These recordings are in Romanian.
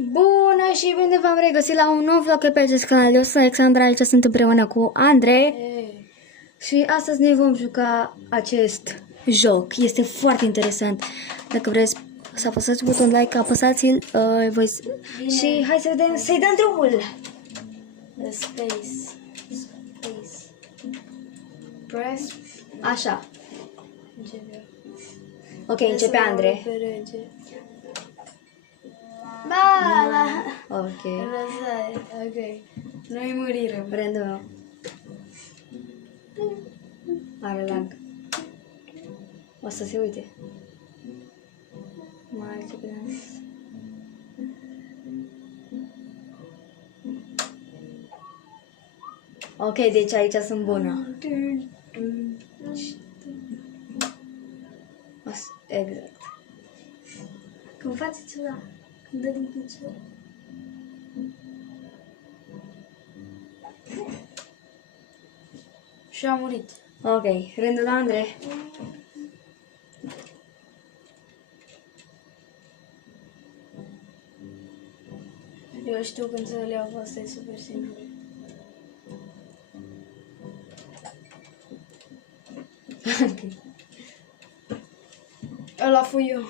Bună și bine v-am regăsit la un nou vlog pe acest canal. Eu sunt Alexandra, aici sunt împreună cu Andrei. Și astăzi ne vom juca acest joc. Este foarte interesant. Dacă vreți să apăsați butonul like, apăsați-l. Și hai să vedem, să-i dăm drumul. The space. Press. Așa. Începe. Ok, începe Andrei. Da. Ok. Lăsai. Ok. Noi murirăm. Rândul meu. Are lag. O să se uite. Mai ce bine. Ok, deci aici sunt bună. Exact. Când faci ceva, când dă din picior. Și a murit. Ok, rândul la Andrei. Eu știu când să le iau, asta e super simplu. Ăla fui eu.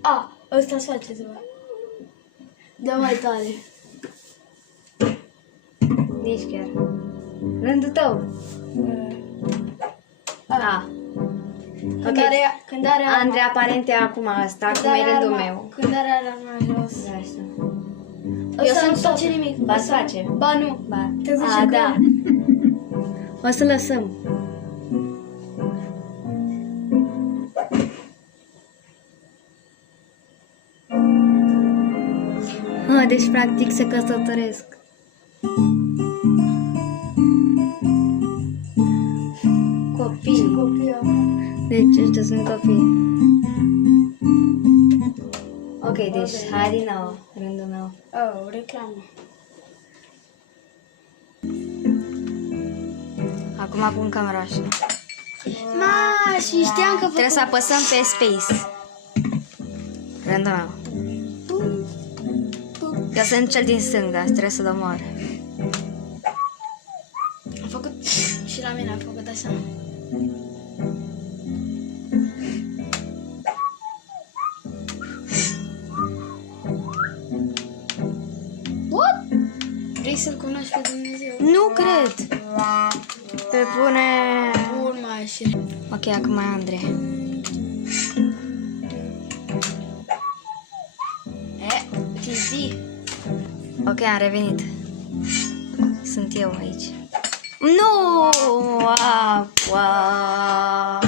A, ăsta îți face ceva. Dă mai tare. Nici chiar. Rândul tău. A. Ok. Când are arma. Andrei aparent e acum asta, acum e rândul meu. Când are arma jos. Da, știu. Ăsta nu face nimic. Ba să face. Ba nu. Ba. Te zice A, că... da. O să lăsăm. Deci practic se căsătoresc. Copii. Deci ăștia sunt copii. Ok, deci hai din nou, rândul meu. Oh, reclamă. Acum pun camera așa. Ma, și știam că... Trebuie să apăsăm pe space. Rândul meu. Eu sunt cel din stânga, trebuie să-l omor. Am făcut... Și la mine am făcut așa. What? Vrei să-L cunoști pe Dumnezeu? Nu cred. Pe bune. Bun, mai și... Ok, acum e Andrei. Tizi. Ok, am revenit. Sunt eu aici. Nu! Wow.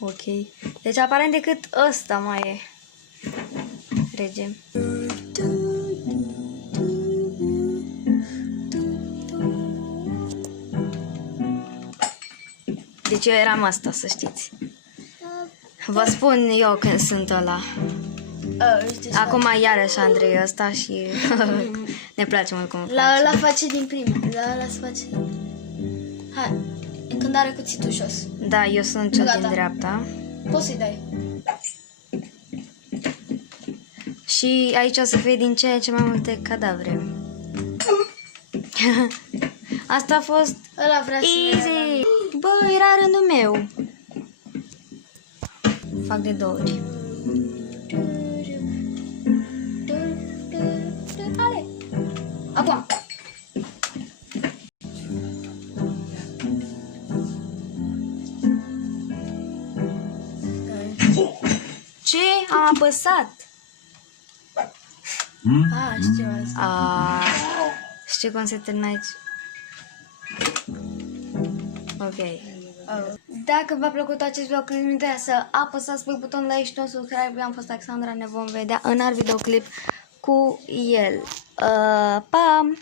Ok. Deci aparent decât ăsta mai e regem. Deci eu eram asta, să știți. Vă spun eu când sunt ăla. Acum iarăși Andrei ăsta și ne place mult cum face. La ăla face din prima. La ăla se face... Hai. Când are cuțitul jos. Da, eu sunt cel Gata. din dreapta. Poți să-i dai. Și aici o să fie din ce în ce mai multe cadavre. Asta a fost Ăla vrea să... easy. Bă, era rândul meu. Fac de 2 ori. Ale. Acum. Ce? Am apăsat. Știu asta. Știi cum se termină aici? Ok. Dacă v-a plăcut acest vlog, nu uitați să apăsați pe butonul like și subscribe. Eu am fost Alexandra, ne vom vedea în alt videoclip cu el. Pa!